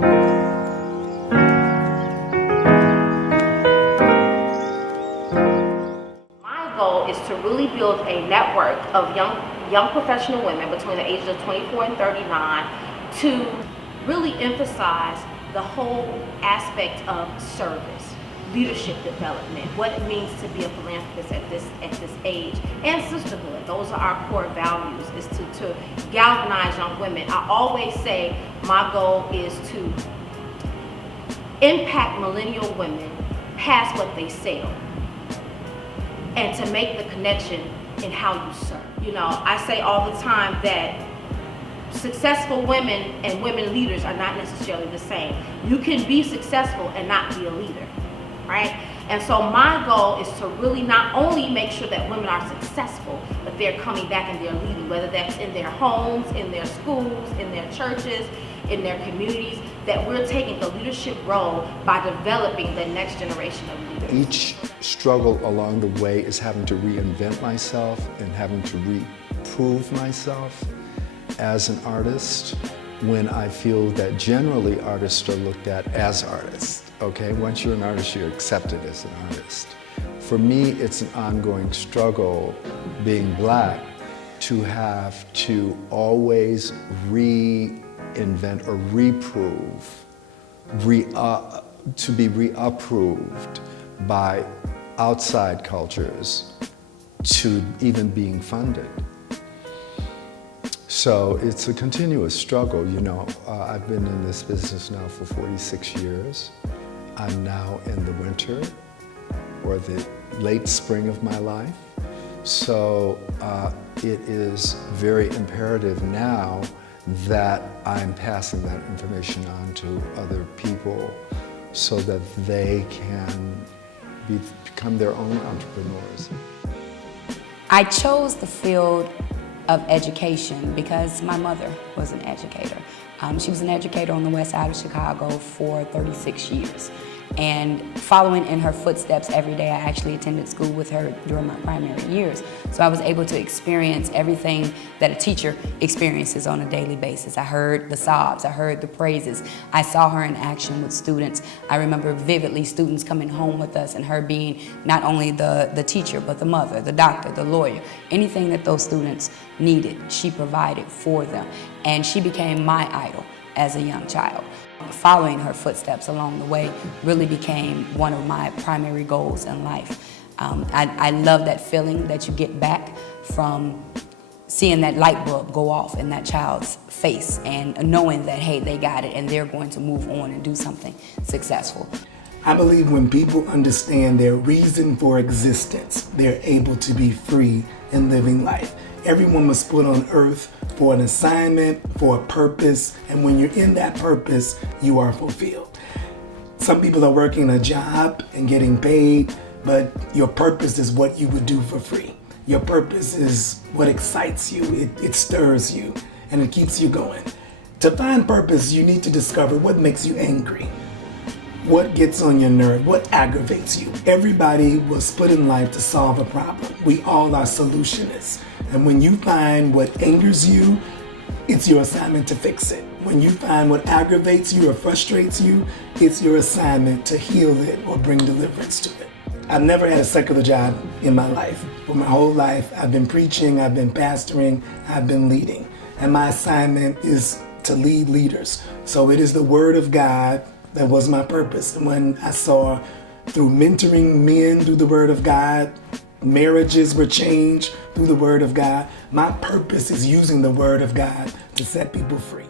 My goal is to really build a network of young professional women between the ages of 24 and 39 to really emphasize the whole aspect of service, leadership development, what it means to be a philanthropist at this age, and sisterhood. Those are our core values, is to galvanize young women. I always say my goal is to impact millennial women past what they sell, and to make the connection in how you serve. You know, I say all the time that successful women and women leaders are not necessarily the same. You can be successful and not be a leader, right? And so my goal is to really not only make sure that women are successful, but they're coming back and they're leading, whether that's in their homes, in their schools, in their churches, in their communities, that we're taking the leadership role by developing the next generation of leaders. Each struggle along the way is having to reinvent myself and having to reprove myself as an artist, when I feel that generally artists are looked at as artists, okay? Once you're an artist, you're accepted as an artist. For me, it's an ongoing struggle, being Black, to have to always reinvent or reprove, to be reapproved by outside cultures, to even being funded. So it's a continuous struggle, you know. I've been in this business now for 46 years. I'm now in the winter or the late spring of my life. So it is very imperative now that I'm passing that information on to other people so that they can become their own entrepreneurs. I chose the field of education because my mother was an educator. She was an educator on the west side of Chicago for 36 years. And following in her footsteps every day, I actually attended school with her during my primary years. So I was able to experience everything that a teacher experiences on a daily basis. I heard the sobs, I heard the praises. I saw her in action with students. I remember vividly students coming home with us and her being not only the teacher, but the mother, the doctor, the lawyer. Anything that those students needed, she provided for them. And she became my idol as a young child. Following her footsteps along the way really became one of my primary goals in life. I love that feeling that you get back from seeing that light bulb go off in that child's face and knowing that, hey, they got it and they're going to move on and do something successful. I believe when people understand their reason for existence, they're able to be free in living life. Everyone was put on earth for an assignment, for a purpose, and when you're in that purpose, you are fulfilled. Some people are working a job and getting paid, but your purpose is what you would do for free. Your purpose is what excites you, it stirs you, and it keeps you going. To find purpose, you need to discover what makes you angry, what gets on your nerve, what aggravates you. Everybody was put in life to solve a problem. We all are solutionists. And when you find what angers you, it's your assignment to fix it. When you find what aggravates you or frustrates you, it's your assignment to heal it or bring deliverance to it. I've never had a secular job in my life. For my whole life, I've been preaching, I've been pastoring, I've been leading. And my assignment is to lead leaders. So it is the Word of God that was my purpose. And when I saw through mentoring men through the Word of God, marriages were changed through the Word of God, my purpose is using the Word of God to set people free.